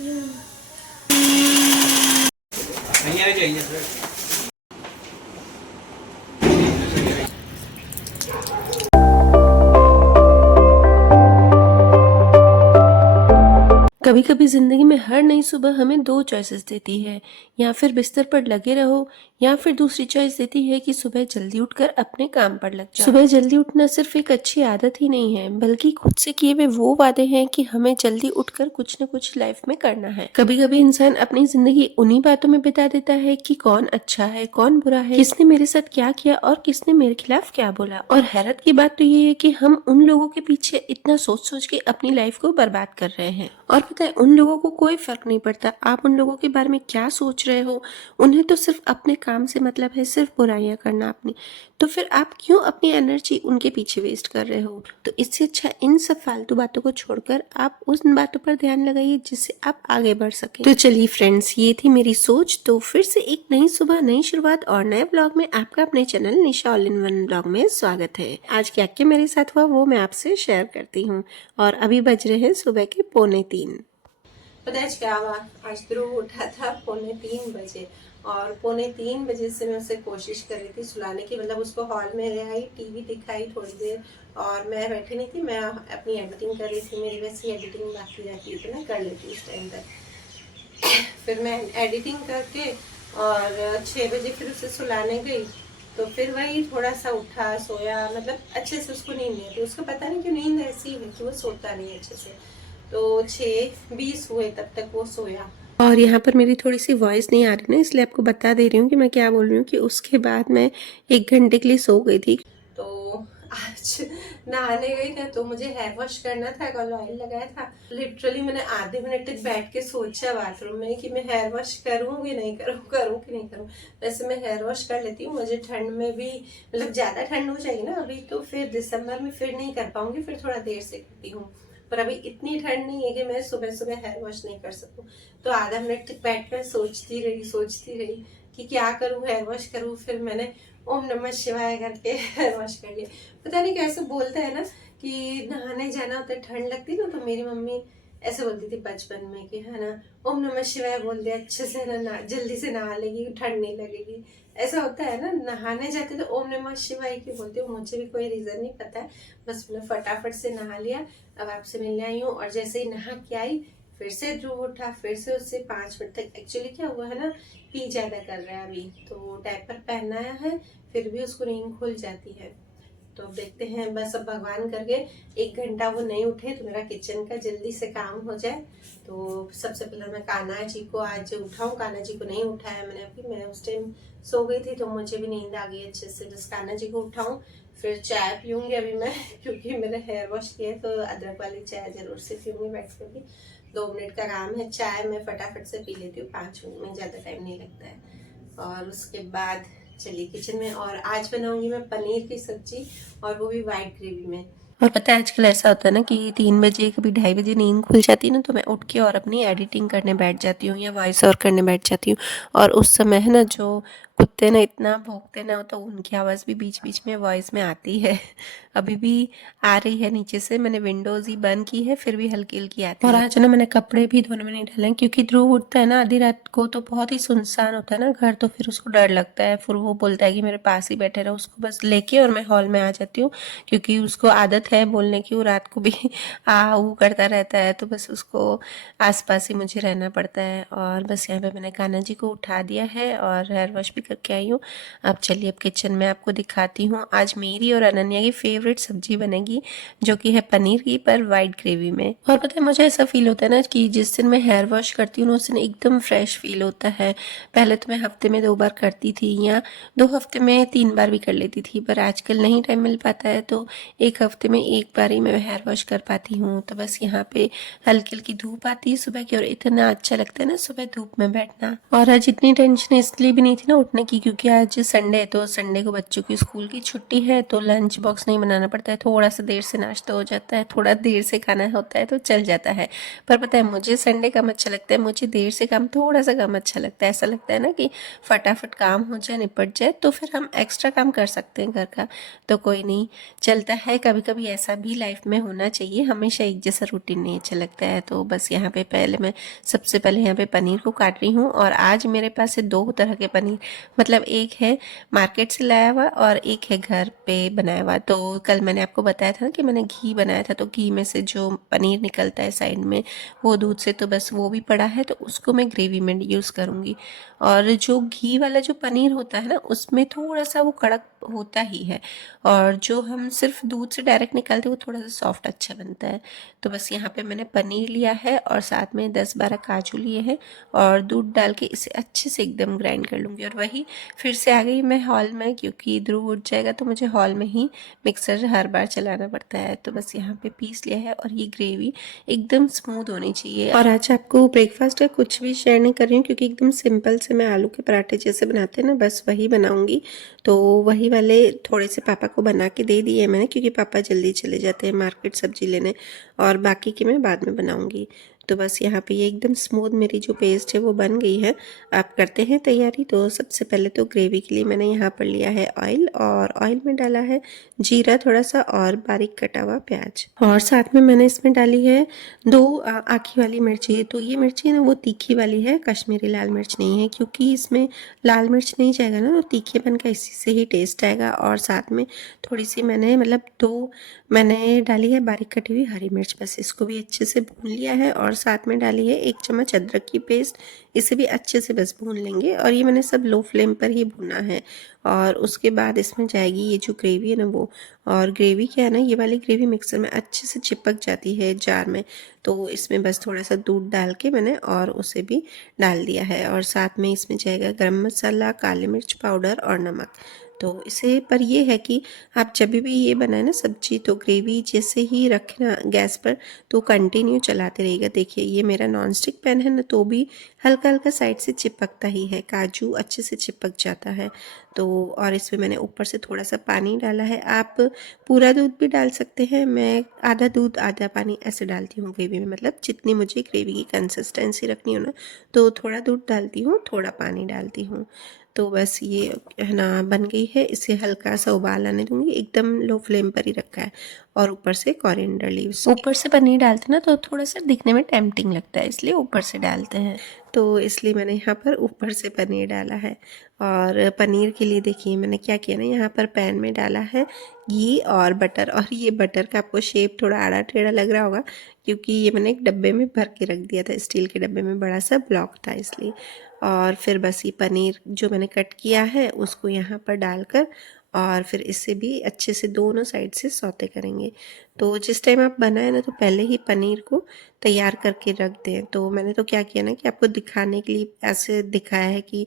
અહીંયા જઈએ कभी कभी ज़िंदगी में हर नई सुबह हमें दो चॉइसेस देती है, या फिर बिस्तर पर लगे रहो, या फिर दूसरी चॉइस देती है कि सुबह जल्दी उठकर अपने काम पर लग जाओ। सुबह जल्दी उठना सिर्फ एक अच्छी आदत ही नहीं है, बल्कि खुद से किए हुए वो वादे हैं कि हमें जल्दी उठकर कुछ न कुछ लाइफ में करना है। कभी कभी इंसान अपनी जिंदगी उन्हीं बातों में बिता देता है कि कौन अच्छा है, कौन बुरा है, किसने मेरे साथ क्या किया और किसने मेरे खिलाफ क्या बोला। और हैरत की बात तो ये है कि हम उन लोगों के पीछे इतना सोच सोच के अपनी लाइफ को बर्बाद कर रहे हैं। और पता है, उन लोगों को कोई फर्क नहीं पड़ता आप उन लोगों के बारे में क्या सोच रहे हो। उन्हें तो सिर्फ अपने काम से मतलब है, सिर्फ बुराइयां करना अपनी। तो फिर आप क्यों अपनी एनर्जी उनके पीछे वेस्ट कर रहे हो? तो इससे अच्छा इन सब फालतू बातों को छोड़कर आप उन बातों पर ध्यान लगाइए जिससे आप आगे बढ़ सकें। तो चलिए फ्रेंड्स, ये थी मेरी सोच। तो फिर से एक नई सुबह, नई शुरुआत और नए ब्लॉग में आपका अपने channel Nisha all in one blog में स्वागत है। आज क्या क्या मेरे साथ हुआ वो मैं आपसे शेयर करती हूँ। और अभी बज रहे हैं सुबह के 2:45। पता है क्या हुआ? आज ध्रुव उठा था 2:45 बजे, और 2:45 से मैं उसे कोशिश कर रही थी सुलाने की। मतलब उसको हॉल में ले आई, टीवी दिखाई थोड़ी देर, और मैं बैठी नहीं थी, मैं अपनी एडिटिंग कर रही थी। मेरी वैसे एडिटिंग बाकी रहती है तो मैं कर लेती उस टाइम तक। फिर मैं एडिटिंग करके और 6 बजे फिर उसे सुलाने गई। तो फिर वही थोड़ा सा उठा, सोया, मतलब अच्छे से उसको नींद नहीं आती। उसको पता नहीं क्यों नींद ऐसी है कि वो सोता नहीं अच्छे से। तो 6:20 हुए तब तक वो सोया। और यहाँ पर मेरी थोड़ी सी वॉइस नहीं आ रही ना, इसलिए आपको बता दे रही हूँ कि मैं क्या बोल रही हूँ। कि उसके बाद मैं 1 घंटे के लिए सो गई थी। तो आज नहाने गई ना, तो मुझे हेयर वॉश करना था, कल ऑयल लगाया था। लिटरली मैंने आधे मिनट तक बैठ के सोचा बाथरूम में कि मैं हेयर वॉश करूँ कि नहीं करूँ, करूँ कि नहीं करूँ। वैसे मैं हेयर वॉश कर लेती हूँ, मुझे ठंड में भी, मतलब ज्यादा ठंड हो जाएगी ना अभी, तो फिर दिसंबर में फिर नहीं कर पाऊंगी, फिर थोड़ा देर से करती हूँ। पर अभी इतनी ठंड नहीं है कि मैं सुबह सुबह हेयर वॉश नहीं कर सकूं। तो आधा मिनट तक बैठ कर सोचती रही कि क्या करूं, हेयर वॉश करूं। फिर मैंने ओम नमः शिवाय करके हेयर वॉश कर लिया। पता नहीं कैसे बोलते हैं ना कि नहाने जाना होता है, ठंड लगती है ना, तो मेरी मम्मी ऐसे बोलती थी बचपन में कि है ना, ओम नमः शिवाय बोल दे अच्छे से ना, जल्दी से नहा लेगी, ठंड नहीं लगेगी। ऐसा होता है ना, नहाने जाते तो ओम नमः शिवाय की बोलती हूँ। मुझे भी कोई रीजन नहीं पता है, बस मैंने फटाफट से नहा लिया। अब आपसे मिलने आई हूँ, और जैसे ही नहा के आई फिर से ध्रुव उठा, फिर से उससे 5 मिनट तक। एक्चुअली क्या हुआ है ना, पी ज्यादा कर रहा है अभी, तो डायपर पहनाया है, फिर भी उसको नींद खुल जाती है। तो अब देखते हैं, बस अब भगवान करके 1 घंटा वो नहीं उठे तो मेरा किचन का जल्दी से काम हो जाए। तो सबसे पहले मैं कान्हा जी को आज उठाऊं। कान्हा जी को नहीं उठाया मैंने अभी, मैं उस टाइम सो गई थी तो मुझे भी नींद आ गई अच्छे से। बस कान्हा जी को उठाऊं, फिर चाय पीऊंगी अभी मैं, क्योंकि मैंने हेयर वॉश किया है तो अदरक वाली चाय जरूर से पीऊंगी बैठ के भी। 2 मिनट का काम है, चाय मैं फटाफट से पी लेती हूँ, 5 मिनट में, ज़्यादा टाइम नहीं लगता है। और उसके बाद चलिए किचन में, और आज बनाऊंगी मैं पनीर की सब्जी, और वो भी वाइट ग्रेवी में। और पता है आजकल ऐसा होता है ना कि 3 बजे, कभी 2:30 बजे नींद खुल जाती है ना, तो मैं उठ के और अपनी एडिटिंग करने बैठ जाती हूँ या वॉइस ओवर करने बैठ जाती हूँ। और उस समय है ना, जो कुत्ते ना इतना भौंकते ना, तो उनकी आवाज़ भी बीच बीच में वॉइस में आती है। अभी भी आ रही है नीचे से, मैंने विंडोज़ ही बंद की है, फिर भी हल्की हल्की आती है। और आज ना मैंने कपड़े भी धोने में नहीं डाले, क्योंकि ध्रुव उठता है ना आधी रात को, तो बहुत ही सुनसान होता है ना घर, तो फिर उसको डर लगता है। फिर वो बोलता है कि मेरे पास ही बैठे रहो। उसको बस लेके और मैं हॉल में आ जाती हूँ, क्योंकि उसको आदत है बोलने की, वो रात को भी आ ऊ करता रहता है, तो बस उसको आसपास ही मुझे रहना पड़ता है। और बस यहाँ पे मैंने कान्हा जी को उठा दिया है और हेयर वॉश भी करके आई हूँ। अब चलिए, अब किचन में आपको दिखाती हूँ। आज मेरी और अनन्या की फेवरेट सब्जी बनेगी, जो कि है पनीर की, पर वाइट ग्रेवी में। और पता है, मुझे ऐसा फील होता है ना कि जिस दिन मैं हेयर वॉश करती हूँ उस दिन एकदम फ्रेश फील होता है। पहले तो मैं हफ्ते में 2 बार करती थी, या 2 हफ्ते में 3 बार भी कर लेती थी, पर आजकल नहीं टाइम मिल पाता है, तो 1 हफ्ते में 1 बार ही मैं हेयर वॉश कर पाती हूँ। तो बस यहाँ पे हल्की हल्की धूप आती है सुबह की, और इतना अच्छा लगता है ना सुबह धूप में बैठना। और आज इतनी टेंशन इसलिए भी नहीं थी ना उठने उठने की, क्योंकि आज संडे है तो संडे को बच्चों की स्कूल की छुट्टी है तो लंच बॉक्स नहीं बनाना पड़ता है, थोड़ा सा देर से नाश्ता हो जाता है, थोड़ा देर से खाना होता है तो चल जाता है। पर पता है मुझे संडे कम अच्छा लगता है, मुझे देर से काम थोड़ा सा कम अच्छा लगता है। ऐसा लगता है ना कि फटाफट काम हो जाए, निपट जाए, तो फिर हम एक्स्ट्रा काम कर सकते हैं घर का। तो कोई नहीं, चलता है। कभी कभी ऐसा भी लाइफ में होना चाहिए, हमेशा एक जैसा रूटीन नहीं अच्छा लगता है। तो बस यहाँ पे मैं सबसे पहले यहाँ पे पनीर को काट रही हूँ। और आज मेरे पास है 2 तरह के पनीर, मतलब एक है मार्केट से लाया हुआ और एक है घर पे बनाया हुआ। तो कल मैंने आपको बताया था ना कि मैंने घी बनाया था, तो घी में से जो पनीर निकलता है साइड में वो दूध से, तो बस वो भी पड़ा है, तो उसको मैं ग्रेवी में यूज़ करूँगी। और जो घी वाला जो पनीर होता है ना, उसमें थोड़ा सा वो कड़क होता ही है, और जो हम सिर्फ दूध से डायरेक्ट निकालते हैं वो थोड़ा सा सॉफ्ट अच्छा बनता है। तो बस यहाँ पे मैंने पनीर लिया है और साथ में 10-12 काजू लिए हैं, और दूध डाल के इसे अच्छे से एकदम ग्राइंड कर लूँगी। और वही फिर से आ गई मैं हॉल में, क्योंकि ध्रुव उठ जाएगा तो मुझे हॉल में ही मिक्सर हर बार चलाना पड़ता है। तो बस यहाँ पे पीस लिया है, और ये ग्रेवी एकदम स्मूथ होनी चाहिए। और आज आपको ब्रेकफास्ट का कुछ भी शेयर नहीं कर रही हूँ, क्योंकि एकदम सिंपल से मैं आलू के पराठे जैसे बनाते हैं ना, बस वही बनाऊंगी। तो वही वाले थोड़े से पापा को बना के दे दिए मैंने, क्योंकि पापा जल्दी चले जाते हैं मार्केट सब्जी लेने, और बाकी की मैं बाद में बनाऊंगी। तो बस यहाँ पे ये एकदम स्मूथ मेरी जो पेस्ट है वो बन गई है। आप करते हैं तैयारी। तो सबसे पहले तो ग्रेवी के लिए मैंने यहाँ पर लिया है ऑयल, और ऑयल में डाला है जीरा थोड़ा सा और बारीक कटा हुआ प्याज, और साथ में मैंने इसमें डाली है 2 आखी वाली मिर्ची। तो ये मिर्ची है ना वो तीखी वाली है, कश्मीरी लाल मिर्च नहीं है, क्योंकि इसमें लाल मिर्च नहीं जाएगा ना तो तीखेपन का इसी से ही टेस्ट आएगा। और साथ में थोड़ी सी मैंने मतलब 2 मैंने डाली है बारीक कटी हुई हरी मिर्च, बस इसको भी अच्छे से भून लिया है। और साथ में डाली है 1 चम्मच अदरक की पेस्ट, इसे भी अच्छे से बस भून लेंगे। और ये मैंने सब लो फ्लेम पर ही भुना है। और उसके बाद इसमें जाएगी ये जो ग्रेवी है ना वो, और ग्रेवी क्या है ना, ये वाली ग्रेवी मिक्सर में अच्छे से चिपक जाती है जार में। तो इसमें बस थोड़ा सा दूध डाल के मैंने और उसे भी डाल दिया है। और साथ में इसमें जाएगा गरम मसाला, काली मिर्च पाउडर और नमक। तो इसे पर ये है कि आप जब भी ये बनाए ना सब्जी, तो ग्रेवी जैसे ही रखना गैस पर तो कंटिन्यू चलाते रहिएगा। देखिए ये मेरा नॉन स्टिक पैन है ना, तो भी हल्का हल्का साइड से चिपकता ही है, काजू अच्छे से चिपक जाता है। तो और इसमें मैंने ऊपर से थोड़ा सा पानी डाला है, आप पूरा दूध भी डाल सकते हैं। मैं आधा दूध आधा पानी ऐसे डालती हूँ ग्रेवी में, मतलब जितनी मुझे ग्रेवी की कंसिस्टेंसी रखनी हो ना, तो थोड़ा दूध डालती हूँ, थोड़ा पानी डालती हूँ। तो बस ये है ना बन गई है। इसे हल्का सा उबाल आने दूंगी, एकदम लो फ्लेम पर ही रखा है। और ऊपर से कोरिएंडर लीव्स, ऊपर से पनीर डालते ना तो थोड़ा सा दिखने में टेम्पटिंग लगता है, इसलिए ऊपर से डालते हैं। तो इसलिए मैंने यहाँ पर ऊपर से पनीर डाला है। और पनीर के लिए देखिए मैंने क्या किया ना, यहाँ पर पैन में डाला है घी और बटर। और ये बटर का आपको शेप थोड़ा आड़ा टेढ़ा लग रहा होगा, क्योंकि ये मैंने एक डब्बे में भर के रख दिया था, स्टील के डब्बे में, बड़ा सा ब्लॉक था इसलिए। और फिर बस ये पनीर जो मैंने कट किया है उसको यहाँ पर डालकर, और फिर इसे भी अच्छे से दोनों साइड से सौते करेंगे। तो जिस टाइम आप बनाए ना, तो पहले ही पनीर को तैयार करके रख दें। तो मैंने तो क्या किया ना कि आपको दिखाने के लिए ऐसे दिखाया है कि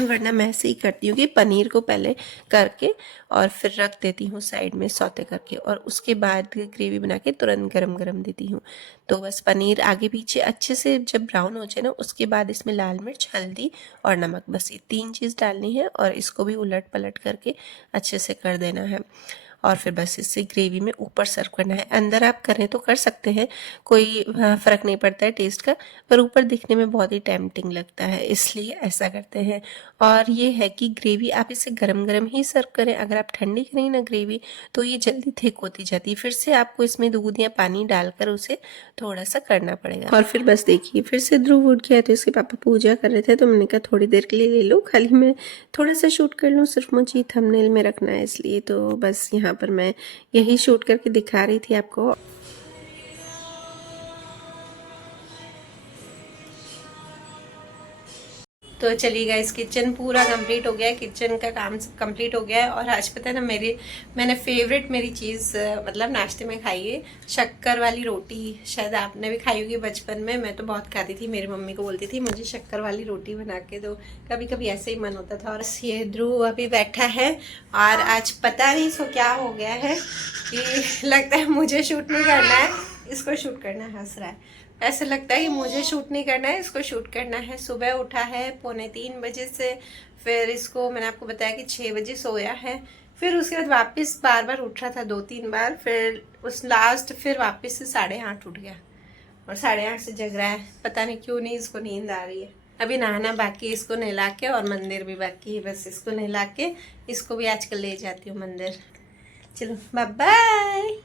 वरना मैं ऐसे ही करती हूँ कि पनीर को पहले करके और फिर रख देती हूँ साइड में सौते करके, और उसके बाद ग्रेवी बना के तुरंत गरम गरम देती हूँ। तो बस पनीर आगे पीछे अच्छे से जब ब्राउन हो जाए ना, उसके बाद इसमें लाल मिर्च, हल्दी और नमक, बस ये 3 चीज़ डालनी है। और इसको भी उलट पलट करके अच्छे से कर देना है। और फिर बस इससे ग्रेवी में ऊपर सर्व करना है। अंदर आप करें तो कर सकते हैं, कोई फ़र्क नहीं पड़ता है टेस्ट का, पर ऊपर दिखने में बहुत ही टेम्पटिंग लगता है, इसलिए ऐसा करते हैं। और ये है कि ग्रेवी आप इसे गरम गरम ही सर्व करें। अगर आप ठंडी करें ना ग्रेवी, तो ये जल्दी थिक होती जाती है, फिर से आपको इसमें दूध या पानी डालकर उसे थोड़ा सा करना पड़ेगा। और फिर बस देखिए फिर से ध्रुव उठ गया, तो इसके पापा पूजा कर रहे थे, तो मैंने कहा थोड़ी देर के लिए ले लो, खाली मैं थोड़ा सा शूट कर लूँ, सिर्फ मुझे थंबनेल में रखना है इसलिए। तो बस यहाँ पर मैं यही शूट करके दिखा रही थी आपको। तो चलिए गाइस, किचन पूरा कंप्लीट हो गया है, किचन का काम सब कंप्लीट हो गया है। और आज पता है ना मैंने फेवरेट मेरी चीज़ मतलब नाश्ते में खाई है, शक्कर वाली रोटी। शायद आपने भी खाई होगी बचपन में, मैं तो बहुत खाती थी, मेरी मम्मी को बोलती थी मुझे शक्कर वाली रोटी बना के दो, कभी कभी ऐसे ही मन होता था। और ये ध्रुव अभी बैठा है, और आज पता नहीं सो क्या हो गया है कि लगता है मुझे शूट नहीं करना है, इसको शूट करना है, हंस रहा है। ऐसा लगता है कि मुझे शूट नहीं करना है, इसको शूट करना है। सुबह उठा है 2:45 बजे से, फिर इसको मैंने आपको बताया कि 6 बजे सोया है। फिर उसके बाद वापस बार बार उठ रहा था 2-3 बार, फिर उस लास्ट फिर वापस से 8:30 उठ गया और 8:30 से जग रहा है। पता नहीं क्यों नहीं इसको नींद आ रही है। अभी नहाना बाकी, इसको नहला के, और मंदिर भी बाकी है। बस इसको नहला के इसको भी आजकल ले जाती हूँ मंदिर। चलो बाय बाय।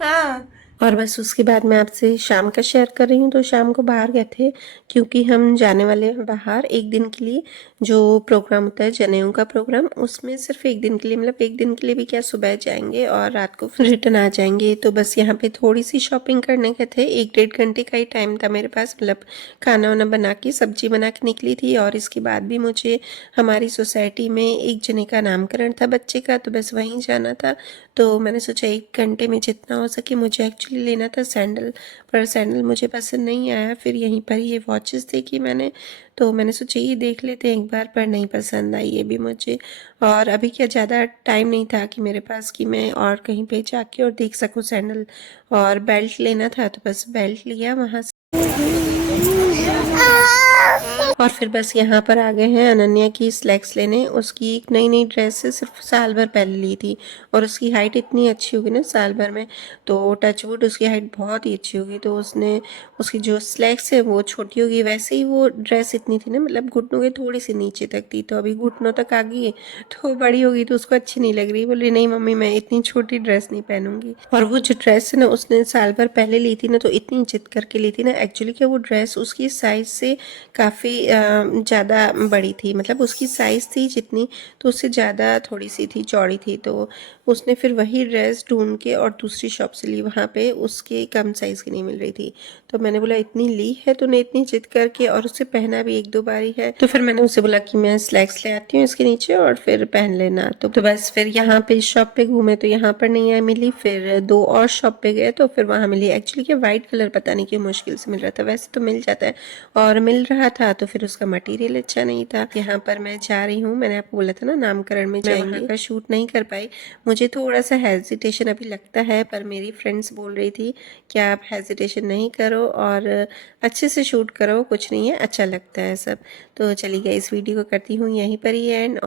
हाँ, और बस उसके बाद मैं आपसे शाम का शेयर कर रही हूँ। तो शाम को बाहर गए थे क्योंकि हम जाने वाले हैं बाहर एक दिन के लिए। जो प्रोग्राम होता है जनेऊ का प्रोग्राम, उसमें सिर्फ एक दिन के लिए, मतलब एक दिन के लिए भी क्या, सुबह जाएंगे और रात को फिर रिटर्न आ जाएंगे। तो बस यहाँ पे थोड़ी सी शॉपिंग करने गए थे। 1-1.5 घंटे का ही टाइम था मेरे पास, मतलब खाना वाना बना के सब्जी बना के निकली थी। और इसके बाद भी मुझे हमारी सोसाइटी में एक जने का नामकरण था बच्चे का, तो बस वहीं जाना था। तो मैंने सोचा 1 घंटे में जितना हो सके, मुझे एक्चुअली लेना था सैंडल, पर सैंडल मुझे पसंद नहीं आया। फिर यहीं पर ये वॉचेस देखी मैंने, तो मैंने सोचा ये देख लेते हैं एक बार, पर नहीं पसंद आई ये भी मुझे। और अभी क्या ज़्यादा टाइम नहीं था कि मेरे पास कि मैं और कहीं पे जाके और देख सकूँ सैंडल। और बेल्ट लेना था तो बस बेल्ट लिया वहाँ से। और फिर बस यहाँ पर आ गए हैं अनन्या की स्लैक्स लेने। उसकी एक नई नई ड्रेस है, सिर्फ साल भर पहले ली थी, और उसकी हाइट इतनी अच्छी होगी ना साल भर में, तो टचवुड उसकी हाइट बहुत ही अच्छी होगी। तो उसने, उसकी जो स्लैक्स है वो छोटी होगी, वैसे ही वो ड्रेस इतनी थी ना, मतलब घुटनों के थोड़ी सी नीचे तक थी, तो अभी घुटनों तक आ गई है। तो बड़ी होगी तो उसको अच्छी नहीं लग रही, बोल रही नहीं मम्मी मैं इतनी छोटी ड्रेस नहीं पहनूंगी। और वो जो ड्रेस है ना उसने साल भर पहले ली थी ना, तो इतनी जिद करके ली थी ना, एक्चुअली क्या वो ड्रेस उसकी साइज से काफ़ी ज़्यादा बड़ी थी, मतलब उसकी साइज़ थी जितनी, तो उससे ज़्यादा थोड़ी सी थी, चौड़ी थी। तो उसने फिर वही ड्रेस ढूंढ के और दूसरी शॉप से ली, वहाँ पे उसके कम साइज़ की नहीं मिल रही थी। तो मैंने बोला इतनी ली है तूने इतनी जिद करके, और उससे पहना भी 1-2 बार ही है। तो फिर मैंने उससे बोला कि मैं स्लैक्स ले आती हूँ इसके नीचे और फिर पहन लेना। तो बस फिर यहाँ पे शॉप पे घूमे तो यहाँ पर नहीं मिली, फिर 2 और शॉप पे गए तो फिर वहाँ मिली। एक्चुअली क्या वाइट कलर पता नहीं क्यों मुश्किल से मिल रहा था, वैसे तो मिल जाता है और मिल रहा था, तो फिर उसका मटेरियल अच्छा नहीं था। यहाँ पर मैं जा रही हूँ, मैंने आपको बोला था ना नामकरण में जाएंगे, मैं वहाँ का शूट नहीं कर पाई। मुझे थोड़ा सा हेजिटेशन अभी लगता है, पर मेरी फ्रेंड्स बोल रही थी कि आप हेजिटेशन नहीं करो और अच्छे से शूट करो, कुछ नहीं है, अच्छा लगता है सब। तो चलिए इस वीडियो को करती हूँ यहीं पर ही एंड।